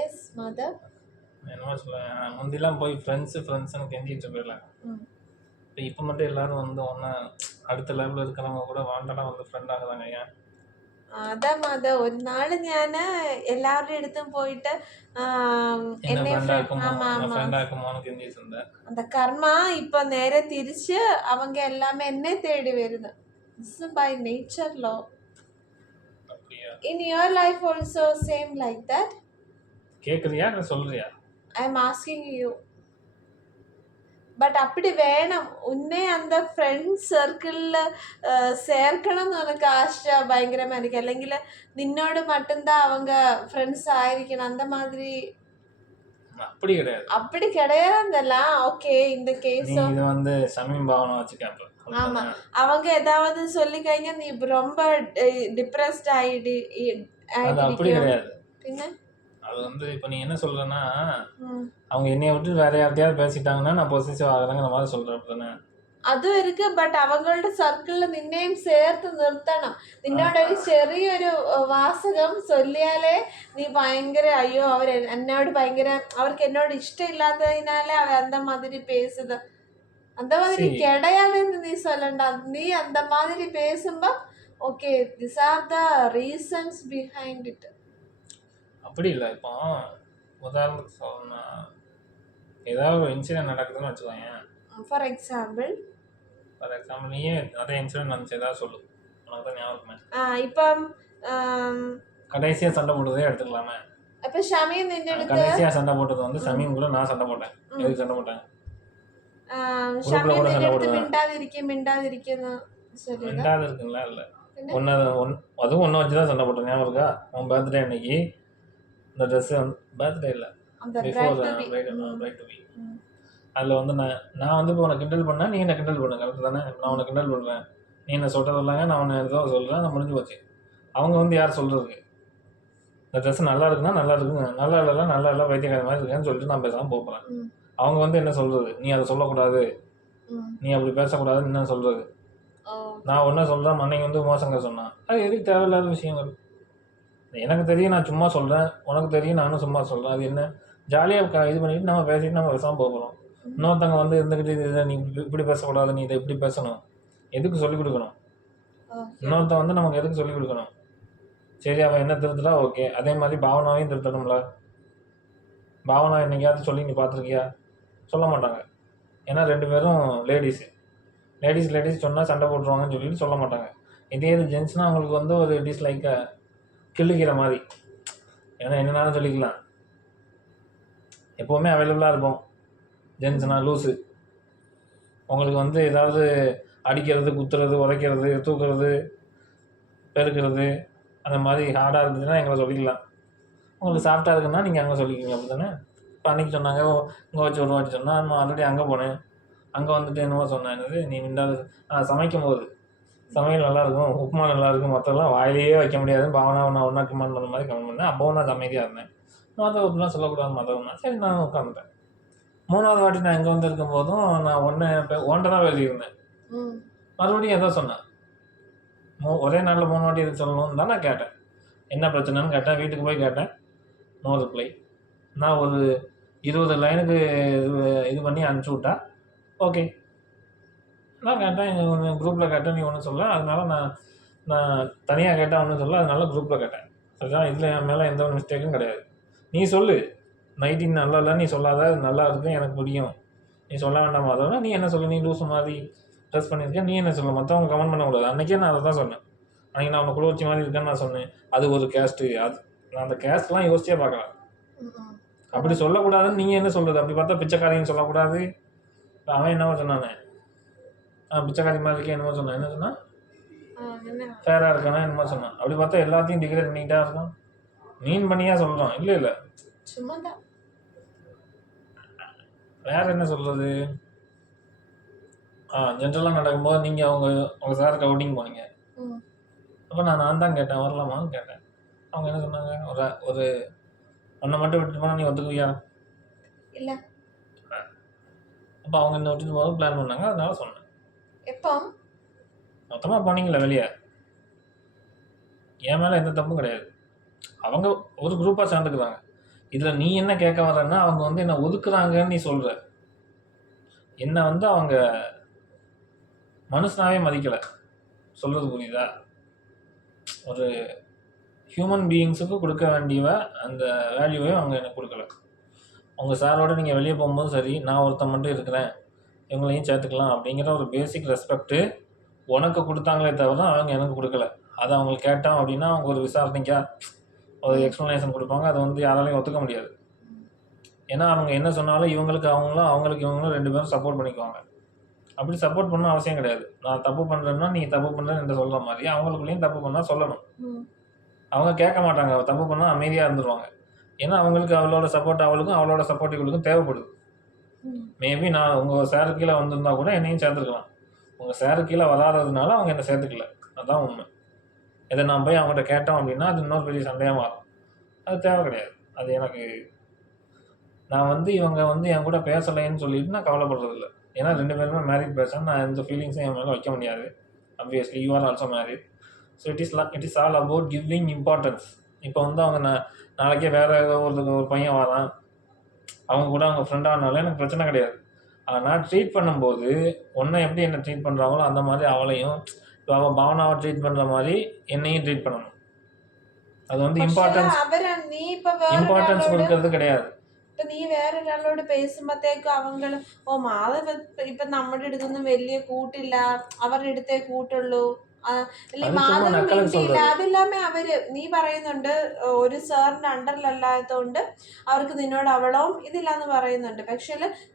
S mother. என்னவோ சொல்லுவேன், முந்திலாம் போய் ஃப்ரெண்ட்ஸ்னு கெஞ்சிட்டு போயிடலாம். இப்போ மட்டும் எல்லாரும் வந்து ஒன்றா അടുത്ത ലെവലിൽ இருக்கிறவங்க கூட வாண்டடாக வந்து ஃப்ரெண்ட் ஆகுதாங்க. ஏன்? അതാ മത ഒരു നാള് ഞാന് എല്ലാവരുടെ അടുത്തും പോയിട്ട് என்ன എന്നെ ஃப்ரெண்ட் ஆக்குமோ ஆமா என்ன ஆமா ஃப்ரெண்ட் ஆக்குமோன்னு கெஞ்சிட்டு இருந்தேன். அந்த கர்மா இப்ப நேരെ തിരിച്ച് அவங்க எல்லாமே என்னை தேடி வருது. This is by nature law. அப்படியா? In your life also same like that? கேட்குறியா இல்லை சொல்றியா? I am asking you. But அப்படி வேணும். உன்னே அந்த ഫ്രണ്ട് സർക്കിളിൽ சேர்க்கணும்னு உனக்கு ஆசை பயங்கரமா இருக்கு. അല്ലെങ്കിൽ നിന്നോട് மட்டும்தான் அவங்க ஃப்ரெண்ட்ஸ் ஆയിരിக்கணும் அந்த மாதிரி. அப்படி கிடையாது. அப்படி கிடையாதுலாம். ஓகே இந்த கேஸ் நீ இது வந்து சமீம் பாவனை வச்சு கேட்ப. ஆமா அவங்க ஏதாவது சொல்லி കഴിഞ്ഞാ நீ ரொம்ப டிப்ரெஸ்ட் அது அப்படி கிடையாது. பின்ன அது வந்து இப்போ நீ என்ன சொல்றன்னா, அவங்க என்னைய விட்டு வேற யார்ட்டையாவது பேசிட்டாங்கன்னா நான் பொசிசிவ் ஆகுறேங்கிற மாதிரி சொல்றேன். அப்படிதானே? അതും ഇരിക്കും. ബട്ട് അവങ്ങളുടെ സർക്കിളിൽ നിന്നെയും ചേർത്ത് നിർത്തണം. നിന്നോട് ഒരു ചെറിയൊരു വാസകം ചൊല്ലിയാലേ നീ ഭയങ്കര അയ്യോ അവർ എന്നോട് ഭയങ്കര അവർക്ക് എന്നോട് ഇഷ്ടമില്ലാത്തതിനാലേ അവ அந்த மாதிரி பேசுது அந்த மாதிரி கிடையாதுன்னு நீ சொல்லണ്ട. நீ அந்த மாதிரி பேசும்போ okay this are the reasons behind it. அப்படி இல்லை. இப்போ உதாரணத்துக்கு சொல்லணும்னா ஏதாவது ஒரு இன்சிடென்ட் நடக்குதுன்னு வச்சுக்கோங்க. ஃபார் எக்ஸாம்பிள் நீயே நிறைய இன்சிடென்ட் நடந்துச்சு, ஏதாவது சொல்லு. உனக்கு தான் ஞாபகமே. இப்போ கடைசியாக சண்டை போட்டதே எடுத்துக்கலாமே. இப்போ ஷமீம் நின்று எடுத்து கடைசியாக சண்டை போட்டது வந்து ஷமீம் கூட நான் சண்டை போட்டேன். எதுக்கு சண்டை போட்டேன்? ஷமீம் நின்று எடுத்து மிண்டாதிருக்குன்னு சொல்லி மிண்டாதிருக்குங்களா? இல்லை அதுவும் ஒன்றை வச்சு தான் சண்டை போட்டேன். ஞாபகம் இருக்கா? உன் பர்த்டே அன்னைக்கு இந்த ட்ரெஸ்ஸு வந்து பர்த்டே இல்லை பிஃபோர் பிரைட் டு பி. அதில் வந்து நான் வந்து இப்போ உனக்கு கிண்டல் பண்ணேன், நீ என்ன கிண்டல் பண்ண. கரெக்டு தானே? நான் உனக்கு கிண்டல் பண்ணுறேன், நீ என்ன சொல்கிறது இல்லைங்க, நான் உன்னை ஏதோ சொல்கிறேன், நான் முடிஞ்சு போச்சு. அவங்க வந்து யார் சொல்கிறதுக்கு? இந்த ட்ரெஸ்ஸு நல்லா இருக்குன்னா நல்லா இருக்குங்க, நல்லா இல்லைலாம் நல்லா இல்லை வைத்தியக்கார மாதிரி இருக்கேன்னு சொல்லிட்டு நான் பேசாமல் போகிறேன். அவங்க வந்து என்ன சொல்கிறது? நீ அதை சொல்லக்கூடாது, நீ அப்படி பேசக்கூடாதுன்னு என்ன சொல்கிறது? நான் ஒன்றா சொல்கிறேன், அன்னைக்கு வந்து மோசங்க சொன்னான். அது எதுக்கு தேவையில்லாத விஷயங்கள்? எனக்கு தெரியும், நான் சும்மா சொல்கிறேன், உனக்கு தெரியும், நானும் சும்மா சொல்கிறேன். அது என்ன ஜாலியாக இது பண்ணிவிட்டு நம்ம பேசிட்டு நம்ம பேசாமல் போகிறோம். இன்னொருத்தவங்க வந்து இருந்துக்கிட்டு இதை நீ இப்படி பேசக்கூடாது, நீ இதை இப்படி பேசணும், எதுக்கு சொல்லிக் கொடுக்கணும்? இன்னொருத்தன் வந்து நமக்கு எதுக்கு சொல்லிக் கொடுக்கணும்? சரி அவன் என்ன திருத்துட்டா ஓகே, அதே மாதிரி பாவனாவையும் திருத்தணும்ல. பாவனா என்னைக்காவது சொல்லி நீ பார்த்துருக்கியா? சொல்ல மாட்டாங்க. ஏன்னா 2 பேரும் லேடிஸ் சொன்னால் சண்டை போட்டுருவாங்கன்னு சொல்லிட்டு சொல்ல மாட்டாங்க. இதே இது ஜென்ஸ்னால் அவங்களுக்கு வந்து ஒரு டிஸ்லைக்கை கிள்ளிக்கிற மாதிரி, ஏன்னா என்னன்னாலும் சொல்லிக்கலாம், எப்போவுமே அவைலபிளாக இருப்போம். ஜென்ஸ்னா லூஸு, உங்களுக்கு வந்து ஏதாவது அடிக்கிறது, குத்துறது, உதைக்கிறது, தூக்குறது, பெருக்கிறது அந்த மாதிரி ஹார்டாக இருந்துச்சுன்னா எங்களை சொல்லிக்கலாம். உங்களுக்கு சாஃப்டாக இருக்குன்னா நீங்கள் அங்கே சொல்லிக்கிங்க. அப்படி தானே? இப்போ அன்றைக்கி சொன்னாங்க இங்கே வச்சு ஒரு வாட்டி சொன்னால் நான் ஆல்ரெடி அங்கே போனேன், அங்கே வந்துட்டு என்னமோ சொன்னேன், என்னது நீ நின்றாது சமைக்கும் போது சமையல் நல்லாயிருக்கும், உப்புமா நல்லாயிருக்கும், மற்றெல்லாம் வாயிலேயே வைக்க முடியாதுன்னு பாவனா நான் ஒன்றா கமெண்ட் பண்ண மாதிரி கமெண்ட் பண்ணேன். அப்போவும் நான் அமைதியாக இருந்தேன். மற்ற அப்படிலாம் சொல்லக்கூடாது மற்றவங்கன்னா சரி நான் உட்காந்துட்டேன். 3வது வாட்டி நான் இங்கே வந்து இருக்கும் போதும் நான் ஒன்றை தான் எழுதியிருந்தேன். மறுபடியும் எதோ சொன்னேன். ஒரே நாளில் 3 வாட்டி எதுக்கு சொல்லணும்னு தான் நான் கேட்டேன். என்ன பிரச்சனைன்னு கேட்டேன். வீட்டுக்கு போய் கேட்டேன், நோ ரிப்ளை. நான் ஒரு 20 லைனுக்கு இது பண்ணி அனுப்பிச்சி விட்டா ஓகே. நான் கேட்டேன், எங்கள் குரூப்பில் கேட்டேன், நீ ஒன்றும் சொல்ல. அதனால நான் தனியாக கேட்டேன், ஒன்றும் சொல்ல. அதனால குரூப்பில் கேட்டேன். அதுதான் இதில் என் மேலே எந்த ஒரு மிஸ்டேக்கும் கிடையாது. நீ சொல்லு, நைட்டிங் நல்லா இல்லை நீ சொல்லாத, நல்லா இருக்கு எனக்கு பிடிக்கும், நீ சொல்ல வேண்டாமா? அதோட நீ என்ன சொல்லு, நீ லூஸு மாதிரி ட்ரெஸ் பண்ணியிருக்கேன், நீ என்ன சொல்ல, மற்றவங்க கமெண்ட் பண்ணக்கூடாது. அன்றைக்கே நான் அதை தான் சொன்னேன். அன்றைக்கி நான் உன்னை குளிர்ச்சி மாதிரி இருக்கேன்னு நான் சொன்னேன். அது ஒரு கேஸ்ட்டு, அது நான் அந்த கேஸ்ட்லாம் யோசிச்சே பார்க்கலாம். அப்படி சொல்லக்கூடாதுன்னு நீங்கள் என்ன சொல்கிறது? அப்படி பார்த்தா பிச்சைக்காரின்னு சொல்லக்கூடாது. அவன் என்னவோ சொன்னானே, பிச்சைக்காரி மாதிரி இருக்கே என்னமோ சொன்னான். என்ன சொன்னான்? ஃபேராக இருக்கானா என்னமோ சொன்னான். அப்படி பார்த்தா எல்லாத்தையும் டிகிரேட் பண்ணிக்கிட்டா இருக்கும். மீன் பண்ணியா சொல்கிறோம்? இல்லை சும்மாதான். வேற என்ன சொல்கிறது? ஜென்ரலாக நடக்கும்போது நீங்கள் உங்கள் சாருக்கு அவுட்டிங் போனீங்க. அப்போ நான் தான் கேட்டேன், வரலாமான்னு கேட்டேன். அவங்க என்ன சொன்னாங்க, ஒரு ஒன்றை மட்டும் விட்டுட்டு போனால் நீ ஒத்துக்குவியா? இல்லை. அப்போ அவங்க என்ன விட்டுட்டு போக பிளான் பண்ணாங்க, அதனால சொன்னேன். எப்போ மொத்தமாக போனீங்களா வெளியே? என் மேலே எந்த தப்பும் கிடையாது. அவங்க ஒரு குரூப்பாக சேர்ந்துக்குறாங்க. இதில் நீ என்ன கேட்க வரன்னா அவங்க வந்து என்ன ஒதுக்குறாங்கன்னு நீ சொல்கிற. என்னை வந்து அவங்க மனுஷனாவே மதிக்கலை. சொல்கிறது புரியுதா? ஒரு ஹியூமன் பீயிங்ஸுக்கு கொடுக்க வேண்டிய அந்த வேல்யூவே அவங்க எனக்கு கொடுக்கல. உங்கள் சாரோட நீங்கள் வெளியே போகும்போது சரி, நான் ஒருத்தன் மட்டும் இருக்கிறேன், இவங்களையும் சேர்த்துக்கலாம் அப்படிங்கிற ஒரு பேசிக் ரெஸ்பெக்ட்டு உனக்கு கொடுத்தாங்களே தவிர அவங்க எனக்கு கொடுக்கல. அதை அவங்களுக்கு கேட்டோம் அப்படின்னா அவங்க ஒரு விசாரணைக்காக ஒரு எக்ஸ்ப்ளனேஷன் கொடுப்பாங்க. அதை வந்து யாராலையும் ஒத்துக்க முடியாது. ஏன்னா அவங்க என்ன சொன்னாலும் இவங்களுக்கு அவங்களும் அவங்களுக்கு இவங்களும் 2 பேரும் சப்போர்ட் பண்ணிக்குவாங்க. அப்படி சப்போர்ட் பண்ணணும் அவசியம் கிடையாது. நான் தப்பு பண்ணுறேன்னா நீ தப்பு பண்ணுறேன்னு என்று சொல்கிற மாதிரி அவங்களுக்குள்ளேயும் தப்பு பண்ணால் சொல்லணும். அவங்க கேட்க மாட்டாங்க. தப்பு பண்ணால் அமைதியாக இருந்துருவாங்க. ஏன்னா அவங்களுக்கு அவளோட சப்போர்ட் அவளுக்கும் அவளோட சப்போர்ட் இவளுக்கும் தேவைப்படுது. மேபி நான் உங்கள் சேரு கீழே வந்திருந்தா கூட என்னையும் சேர்த்துருக்கலாம். உங்கள் சேரு கீழே வராததுனால அவங்க என்னை சேர்த்துக்கல. அதுதான் உண்மை. இதை நான் போய் அவங்ககிட்ட கேட்டோம் அப்படின்னா அது இன்னொரு பெரிய சண்டையாக மாறும். அது தேவை கிடையாது. அது எனக்கு நான் வந்து இவங்க வந்து என் கூட பேசலைன்னு சொல்லிட்டு நான் கவலைப்படுறதில்ல. ஏன்னா 2 பேருமே மேரிட் பர்சன். நான் எந்த ஃபீலிங்ஸும் என் மேலே வைக்க முடியாது. Obviously you are also married. So it is all about giving importance. இப்போ வந்து அவங்க நாளைக்கே வேறு ஏதோ ஒரு பையன் வரான், அவங்க கூட அவங்க ஃப்ரெண்டானாலும் எனக்கு பிரச்சனை கிடையாது. ஆனால் ட்ரீட் பண்ணும்போது ஒன்றை எப்படி என்னை ட்ரீட் பண்ணுறாங்களோ அந்த மாதிரி அவளையும், இப்போ அவள் பாவனாவை ட்ரீட் பண்ணுற மாதிரி என்னையும் ட்ரீட் பண்ணணும். அது வந்து இம்பார்ட்டன்ஸ் கொடுக்கறது கிடையாது. ഇപ്പൊ നീ വേറൊരാളോട് പേസുമ്പത്തേക്കും അവങ്ങള് മാധവ് ഇപ്പൊ നമ്മുടെ അടുത്തൊന്നും വലിയ കൂട്ടില്ല, അവരുടെ അടുത്തേ കൂട്ടുള്ളൂ, മാധവ് മിണ്ടിയില്ല. അതില്ലാമേ അവര് നീ പറയുന്നുണ്ട് ഒരു സാറിന്റെ അണ്ടറിലല്ലാത്തതുകൊണ്ട് അവർക്ക് നിന്നോട് അവളവും ഇതില്ലാന്ന് പറയുന്നുണ്ട്. പക്ഷെ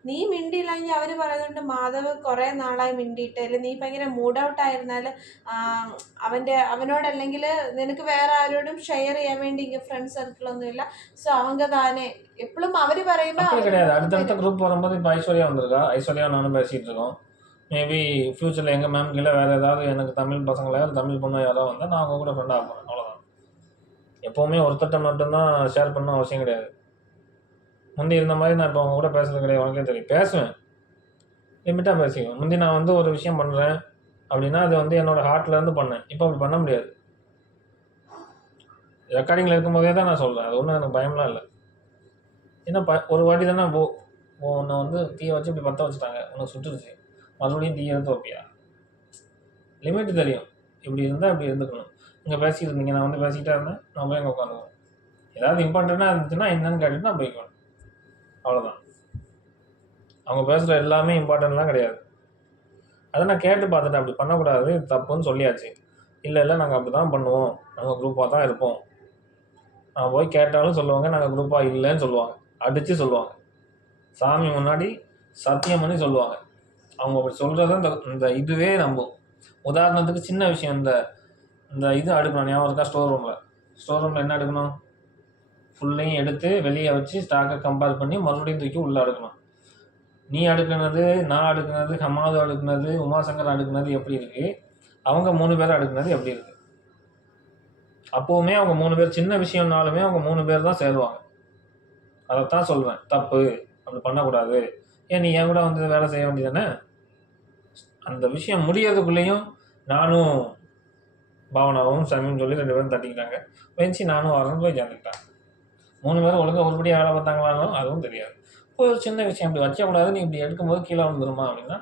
നീ മിണ്ടിയില്ലെങ്കിൽ അവര് പറയുന്നുണ്ട് മാധവ് കുറെ നാളായി മിണ്ടിയിട്ട്, അല്ലെ നീ ഭയങ്കര മൂഡ് ഔട്ട് ആയിരുന്നാല് അവനോടല്ലെങ്കിൽ നിനക്ക് വേറെ ആരോടും ഷെയർ ചെയ്യാൻ വേണ്ടി ഫ്രണ്ട് സർക്കിളൊന്നും ഇല്ല. സോ அவங்க தானே எப்பளும் அவரு പറയുമ്പോ கிடையாது. அடுத்தடுத்த குரூப் வரும்போது இப்போ ஐஸ்வர்யா வந்திருக்கா, ஐஸ்வர்யா நானும் பேசிகிட்டு இருக்கோம். மேபி ஃப்யூச்சரில் எங்கள் மேம் கீழே வேறு ஏதாவது எனக்கு தமிழ் பசங்களாக தமிழ் பொண்ணு யாராவது வந்தால் நான் அவங்க கூட ஃப்ரெண்டாக போகிறேன். அவ்வளோதான். எப்போவுமே ஒருத்தட்ட மட்டும்தான் ஷேர் பண்ண அவசியம் கிடையாது. முந்தி இருந்த மாதிரி நான் இப்போ அவங்க கூட பேசுறது கிடையாது. உனக்கே தெரியும். பேசுவேன், லிமிட்டாக பேசிக்குவேன். முந்தி நான் வந்து ஒரு விஷயம் பண்ணுறேன் அப்படின்னா அது வந்து என்னோடய ஹார்ட்லேருந்து பண்ணேன். இப்போ அப்படி பண்ண முடியாது. ரெக்கார்டிங்கில் இருக்கும்போதே தான் நான் சொல்கிறேன். அது ஒன்றும் எனக்கு பயம்லாம் இல்லை. ஏன்னா ஒரு வாட்டி தானே உன்னை வந்து தீயை வச்சு இப்படி பற்ற வச்சுட்டாங்க, உனக்கு சுட்டுருச்சு, மறுபடியும் தீயை எடுத்து வைப்பியா? லிமிட்டு தெரியும். இப்படி இருந்தால் இப்படி இருந்துக்கணும். இங்கே பேசிட்டு இருந்தீங்க, நான் வந்து பேசிக்கிட்டே இருந்தேன், நான் போய் அங்கே உட்காந்துக்குவேன். ஏதாவது இம்பார்ட்டண்ட்டாக இருந்துச்சுன்னா என்னன்னு கேட்டுட்டு நான் போய்க்குவேன். அவ்வளோதான். அவங்க பேசுகிற எல்லாமே இம்பார்ட்டன்ட்லாம் கிடையாது. அதை நான் கேட்டு பார்த்துட்டேன். அப்படி பண்ணக்கூடாது, தப்புன்னு சொல்லியாச்சு. இல்லை நாங்கள் அப்படி தான் பண்ணுவோம், நாங்கள் குரூப்பாக தான் இருப்போம். நான் போய் கேட்டாலும் சொல்லுவாங்க நாங்கள் குரூப்பாக இல்லைன்னு சொல்லுவாங்க. அடித்து சொல்லுவாங்க. சாமி முன்னாடி சத்தியம் பண்ணி சொல்லுவாங்க. அவங்க அப்படி சொல்கிறத இந்த இதுவே நம்பும். உதாரணத்துக்கு சின்ன விஷயம், இந்த இது அடுக்கணும், ஞாபகம் இருக்கா? ஸ்டோர் ரூமில் என்ன அடுக்கணும்? ஃபுல்லையும் எடுத்து வெளியே வச்சு ஸ்டாக்கை கம்பேர் பண்ணி மறுபடியும் தூக்கி உள்ளே அடுக்கணும். நீ அடுக்குனது, நான் அடுக்குனது, ஹமாது அடுக்குனது, உமாசங்கர் அடுக்குனது எப்படி இருக்குது, அவங்க 3 பேர் அடுக்குனது எப்படி இருக்குது? அப்போவுமே அவங்க 3 பேர், சின்ன விஷயம்னாலுமே அவங்க 3 பேர் தான் சேருவாங்க. அதைத்தான் சொல்வேன், தப்பு, அப்படி பண்ணக்கூடாது. ஏன் நீ என் கூட வந்து வேலை செய்ய வேண்டியதானே? அந்த விஷயம் முடியறதுக்குள்ளேயும் நானும் பாவனாவும் சமியும் சொல்லி 2 பேரும் தட்டிக்கிட்டாங்க. பெஞ்சு நானும் வரேன்னு போய் சேர்ந்துக்கிட்டாங்க. 3 பேரும் ஒழுங்காக உருப்படியாக வேலை பார்த்தாங்களாலும் அதுவும் தெரியாது. இப்போ ஒரு சின்ன விஷயம் இப்படி வைக்கக்கூடாது, நீ இப்படி எடுக்கும்போது கீழே வந்துருமா அப்படின்னா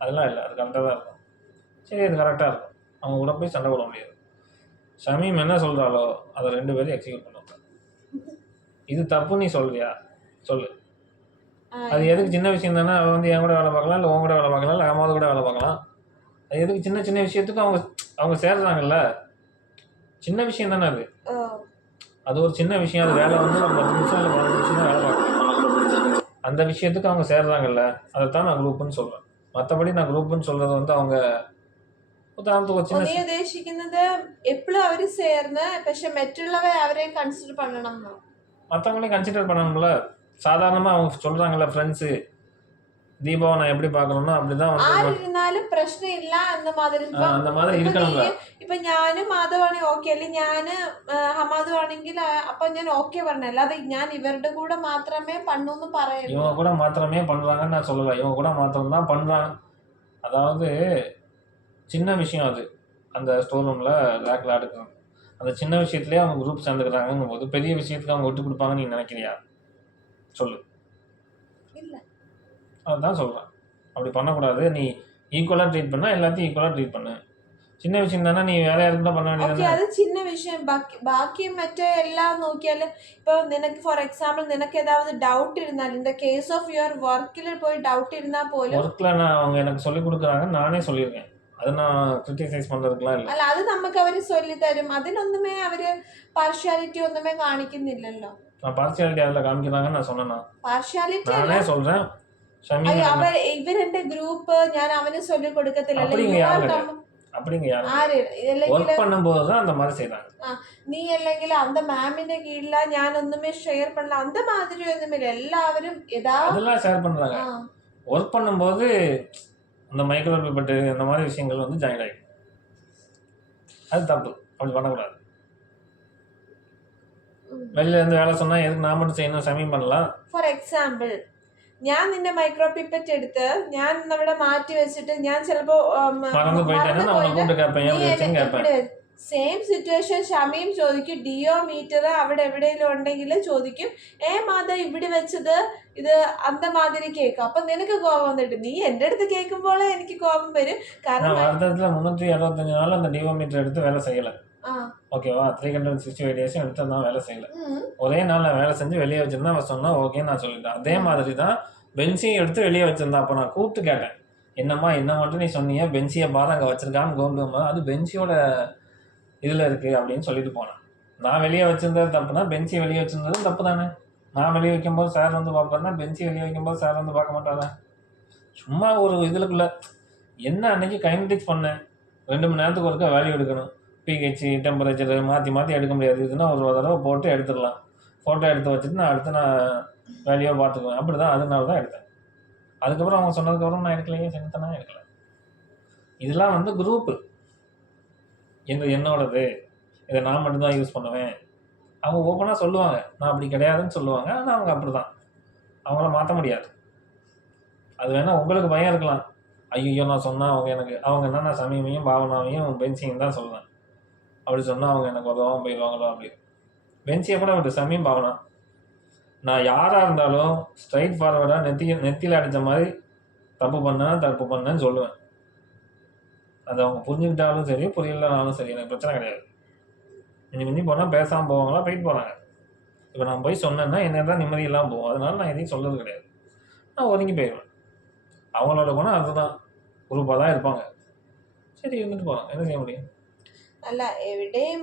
அதெல்லாம் இல்லை, அது கரெக்டாக தான் இருக்கும். சரி, அது கரெக்டாக இருக்கும். அவங்க கூட போய் சண்டை போட முடியாது. ஷமீம் என்ன சொல்கிறாளோ அதை 2 பேரும் எக்ஸிக்யூட் பண்ணுவாங்க. இது தப்பு நீ சொல்றியா சொல்லு. அது எதுக்கு? சின்ன விஷயம் தானே. அவள் வந்து என் கூட வேலை பார்க்கலாம், இல்லை உன் கூட வேலை பார்க்கலாம், இல்லை அம்மாவது கூட வேலை பார்க்கலாம். அது எதுக்கு? சின்ன விஷயத்துக்கு அவங்க சேர்றாங்கல்ல, சின்ன விஷயம் தானே அது. அது ஒரு சின்ன விஷயம். அது வேலை வந்து ஒரு 10 நிமிஷம் இல்லை 15 நிமிஷம் தான் வேலை பார்க்கலாம். அந்த விஷயத்துக்கு அவங்க சேர்றாங்கல்ல, அதைத்தான் நான் குரூப்புன்னு சொல்கிறேன். മറ്റപടി ഞാൻ ഗ്രൂപ്പ് சொல்றது வந்து அவங்க ഉദാഹരണത്തിന് നീ ഉദ്ദേശിക്കുന്നത് എപ്പോഴും അവർ ചേർന്ന് പക്ഷെ മറ്റുള്ളവരെ അവരെ കൺസിഡർ பண்ணணும். மற்றவங்களையும் கன்சிடர் பண்ணணும்ல. சாதாரணமாக அவங்க சொல்கிறாங்கல்ல ஃப்ரெண்ட்ஸு, தீபாவை நான் எப்படி பார்க்கணும்னா அப்படிதான் இருந்தாலும் பிரச்சனை இல்ல. அந்த மாதிரி இருக்கணும்ல. ഇപ്പൊ ഞാനും മാധവാണെങ്കിൽ ഓക്കെ, അല്ലെങ്കിൽ ഞാൻ ഹമാദു ആണെങ്കിൽ അപ്പൊ ഞാൻ ഓക്കെ പറഞ്ഞ, അല്ലാതെ ഞാൻ ഇവരുടെ കൂടെ മാത്രമേ பண்ணணும்னு പറയல. இவங்க கூட மாத்திரமே பண்றாங்கன்னு நான் சொல்லல. இவங்க கூட மாத்திரம் தான் பண்றாங்க. அதாவது சின்ன விஷயம் அது. அந்த ஸ்டோர் ரூம்ல ரேக்ல அடுக்கணும். அந்த சின்ன விஷயத்துலேயே அவங்க குரூப் சேர்ந்துக்கிறாங்கும் போது பெரிய விஷயத்துக்கு அவங்க விட்டு கொடுப்பாங்கன்னு நீ நினைக்கிறியா? சொல்லு. இல்லை. அதுதான் சொல்கிறேன். அப்படி பண்ணக்கூடாது. நீ ஈக்குவலாக ட்ரீட் பண்ணால் எல்லாத்தையும் ஈக்குவலாக ட்ரீட் பண்ணு. சின்ன விஷயம் தானே, நீ വേറെ ആർക്കും பண்ண ഓക്കെ, വേണ്ടിയതാണ്. അത് ചിന്ന വിഷയം. ബാക്കി മറ്റേ എല്ലാം നോക്കിയാൽ ഇപ്പോൾ നിനക്ക് ഫോർ എക്സാമ്പിൾ നിനക്ക് ഏതാவது ഡൗട്ട് ഇരുന്നാൽ in the case of your വർക്കിൽ പോയി ഡൗട്ട് ഇരുന്നാൽ പോലും ஒர்க்கில் நான் அவங்க எனக்கு சொல்லிக் கொடுக்குறாங்க, நானே சொல்லியிருக்கேன். அதை நான் கிரிட்டிசைஸ் பண்ணுறதுக்குலாம் இல்லை. അല്ല, അത് നമുക്ക് അവർ ചൊല്ലിത്തരും. അതിനൊന്നുമേ അവര് പാർഷ്യാലിറ്റി ഒന്നുമേ കാണിക്കുന്നില്ലല്ലോ. நான் பார்சியாலிட்டி அதில் காமிக்கிறாங்கன்னு நான் சொன்னேன்னா പാർഷ്യാലിറ്റി അല്ല. நானே சொல்கிறேன். ஷமி അയ്യോ, ഇവരെന്റെ ഗ്രൂപ്പ് ഞാൻ അവന് ചൊല്ലി കൊടുക്കത്തില്ലല്ലോ. அப்படிங்க You are யாரும் com- அப்படிங்க யாரும் ആര് അല്ലെങ്കിൽ ஒர்க் பண்ணும்போது தான் அந்த மாதிரி செய்கிறாங்க. നീ അല്ലെങ്കിൽ அந்த മാമിന്റെ കീഴില ഞാൻ ഒന്നുമേ ഷെയർ பண்ணல அந்த மாதிரி ஒண்ணுமில்ல. எல்லாரும் ஏதாவது அதெல்லாம் ஷேர் பண்ணுறாங்க. ஒர்க் பண்ணும்போது அந்த மைக்ரோ பட்டு இந்த மாதிரி விஷயங்கள் வந்து ஜாயின் ஆகிடும். அது தப்பு. அப்படி பண்ணக்கூடாது. வெளியில இருந்து வேலை சொன்னால் எதுக்கு நான் மட்டும் செய்யணும், ஷமீம் பண்ணலாம். ഫോർ എക്സാമ്പിൾ ഞാൻ നിന്റെ മൈക്രോ പിപ്പറ്റ് എടുത്ത് ഞാൻ അവിടെ മാറ്റി വെച്ചിട്ട് ഞാൻ ചിലപ്പോ மறந்து போயிட்டேன்னா நான் உன்னை கூப்பிட்டு கேட்பேன், எப்படி வச்சேன்னு கேட்பேன். സെയിം സിറ്റുവേഷൻ ഷമീം ചോദിക്കും. ഡിയോ മീറ്റർ അവിടെ എവിടെയെങ്കിലും ഉണ്ടെങ്കിൽ ചോദിക്കും, മാത ഇവിടെ വെച്ചത് ഇത് അന്ത മാതിരി കേൾക്കും. അപ്പൊ നിനക്ക് കോപം വന്നിട്ട് നീ എൻ്റെ അടുത്ത് കേൾക്കുമ്പോഴേ എനിക്ക് കോപം വരും. കാരണം நான் வருடத்தில் 365 நாள் அந்த டிவோமீட்டர் எடுத்து வேலை செய்யலை. ஓகேவா? 365 டேஸும் எடுத்து நான் வேலை செய்யலை. ஒரே நாள் நான் வேலை செஞ்சு வெளியே வச்சிருந்தா அவன் சொன்னா ஓகேன்னு நான் சொல்லிட்டேன். அதே மாதிரி தான் பென்சியை எடுத்து வெளியே வச்சிருந்தா. அப்போ நான் கூப்பிட்டு கேட்டேன், என்னம்மா என்ன மட்டும் நீ சொன்னீங்க, பென்சியை பாரு அங்கே வச்சிருக்கான்னு கோம்புமா, அது பென்சியோட இதில் இருக்குது அப்படின்னு சொல்லிட்டு போனேன். நான் வெளியே வச்சிருந்தது தப்புனா பென்சி வெளியே வச்சிருந்ததும் தப்பு தானே. நான் வெளியே வைக்கும்போது சார் வந்து பார்ப்பேன்னா பென்சி வெளியே வைக்கும்போது சார் வந்து பார்க்க மாட்டாங்க. சும்மா ஒரு இதுக்குள்ள என்ன அன்னைக்கு கைனடிக்ஸ் பண்ணேன். 2 மணி நேரத்துக்கு ஒருக்கா வேல்யூ எடுக்கணும். பிஹெச் டெம்பரேச்சர் மாற்றி எடுக்க முடியாது. இதுன்னா ஒரு தடவை போட்டு எடுத்துடலாம். ஃபோட்டோ எடுத்து வச்சுட்டு நான் வேல்யூவாக பார்த்துக்குவேன். அப்படி தான், அதனால தான் எடுத்தேன். அதுக்கப்புறம் அவங்க சொன்னதுக்கப்புறம் நான் எடுக்கலையே, சின்னத்தனா எடுக்கல. இதெல்லாம் வந்து குரூப்பு என்னோடது, இதை நான் மட்டும்தான் யூஸ் பண்ணுவேன். அவங்க ஓப்பனாக சொல்லுவாங்க, நான் அப்படி கிடையாதுன்னு சொல்லுவாங்க. ஆனால் அவங்க அப்படி தான், அவங்கள மாற்ற முடியாது. அது வேணால் உங்களுக்கு பயம் இருக்கலாம், ஐயோ நான் சொன்னால் அவங்க என்ன, நான் சமீமையும் பாவனாவையும் பென்சியும் தான் சொல்லுவேன். அப்படி சொன்னால் அவங்க எனக்கு உதவாமல் போயிடுவாங்களோ அப்படி. பென்சியை கூட விட்டு சமீம் பாவனா, நான் யாராக இருந்தாலும் ஸ்ட்ரைட் ஃபார்வர்டாக நெத்தியில் அடித்த மாதிரி தப்பு பண்ணேன்னு சொல்லுவேன். அது அவங்க புரிஞ்சுக்கிட்டாலும் சரி புரியலனாலும் சரி எனக்கு பிரச்சனை கிடையாது. மிஞ்சி போனால் பேசாமல் போவாங்களா, போயிட்டு போகிறாங்க. இப்போ நான் போய் சொன்னேன்னா என்ன தான் நிம்மதியெல்லாம் போகும். அதனால நான் எதையும் சொல்கிறது கிடையாது. நான் ஒதுங்கி போயிடுவேன். அவங்களோட குணம் அதுதான், குரூப்பாக தான் இருப்பாங்க. சரி இருந்துட்டு போகலாம், என்ன செய்ய முடியும். അല്ല, എവിടെയും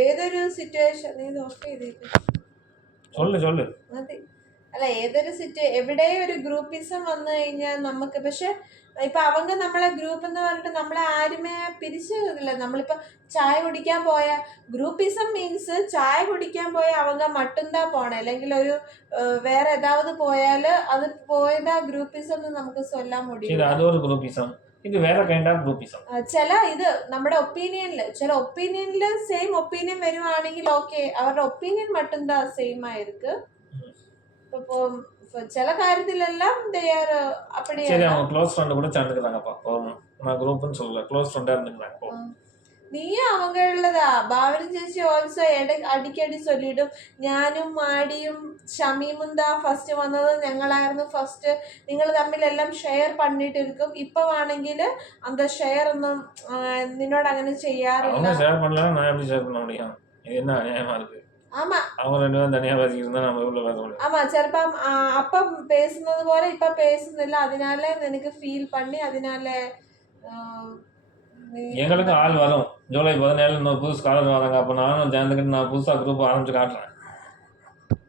ഏതൊരു സിറ്റുവേഷൻ ഇത് ഓഫ് ചെയ്തേക്കും. சொல்லு മതി. അല്ല, എവിടെയും ഒരു ഗ്രൂപ്പിസം വന്നു കഴിഞ്ഞാൽ നമുക്ക്, പക്ഷെ ഇപ്പൊ அவங்க നമ്മളെ ഗ്രൂപ്പ് എന്ന് പറഞ്ഞിട്ട് നമ്മളെ ആരുമേ പിരിച്ചില്ല. നമ്മളിപ്പോ ചായ കുടിക്കാൻ പോയ ഗ്രൂപ്പിസം മീൻസ് ചായ കുടിക്കാൻ പോയ அவங்க மட்டும்தான் போனேன், അല്ലെങ്കിൽ ഒരു വേറെ ഏതാவது போயாല് அது போயதா ഗ്രൂപ്പിസം നമുക്ക് ചൊല്ലാൻ முடியும். அது ஒரு குரூப்பிசம், இது வேற கைண்ட் ஆஃப் குரூப்பிசம். ചില ഇത് നമ്മുടെ ഒപ്പീനിയനില്, ചില ഒപ്പീനിയനില് സെയിം ഒപ്പീനിയൻ വരുവാണെങ്കിൽ ഓക്കെ, അവരുടെ ഒപ്പീനിയൻ மட்டும்தான் സെയിം ആயிருக்கு. இப்போ சில കാര്യത്തിലെല്ലാം அப்படி. சரி, அவங்க க்ளோஸ் ஃப்ரெண்ட் கூட சேர்ந்துக்கிறாங்கப்பா, போகணும். நான் குரூப்னு சொல்லல, க்ளோஸ் ஃப்ரெண்டாக இருந்துக்கிறாங்க. നീയും അവങ്ങളുള്ളതാ. ഭാവന ചേച്ചി ഓൾസോ അടിക്കടി ചൊല്ലിടും, ഞാനും മാഡിയും ഷമീമും താ ഫസ്റ്റ് വന്നത്, ഞങ്ങളായിരുന്നു ഫസ്റ്റ്, നിങ്ങൾ തമ്മിലെല്ലാം ഷെയർ பண்ணிட்டிருக்கும். இப்போ ആണെങ്കിൽ அந்த ஷேர் ഒന്നും നിന്നോട് അങ്ങനെ ചെയ്യാറില്ല. அவங்க ஷேர் பண்ணலாம், நான் எப்படி ஷேர் பண்ண முடியும்? இது என்ன அநியாயமா இருக்கு? ஆமா, அவங்க 2 பேரும் தனியா பேசிக்கிட்டு நம்ம உள்ள பேச முடியும். ஆமா, ചിലപ്പം അപ്പം பேசுனது போல இப்ப பேசுന്നില്ല. அதனால எனக்கு ஃபீல் பண்ணி அதனால எங்களுக்கு ஆள் வரும். ஜூலை 17 இன்னொரு புது ஸ்காலர் வராங்க. அப்போ நானும் சேர்ந்துக்கிட்டு நான் புதுசாக குரூப் ஆரம்பிச்சு காட்டுறேன்.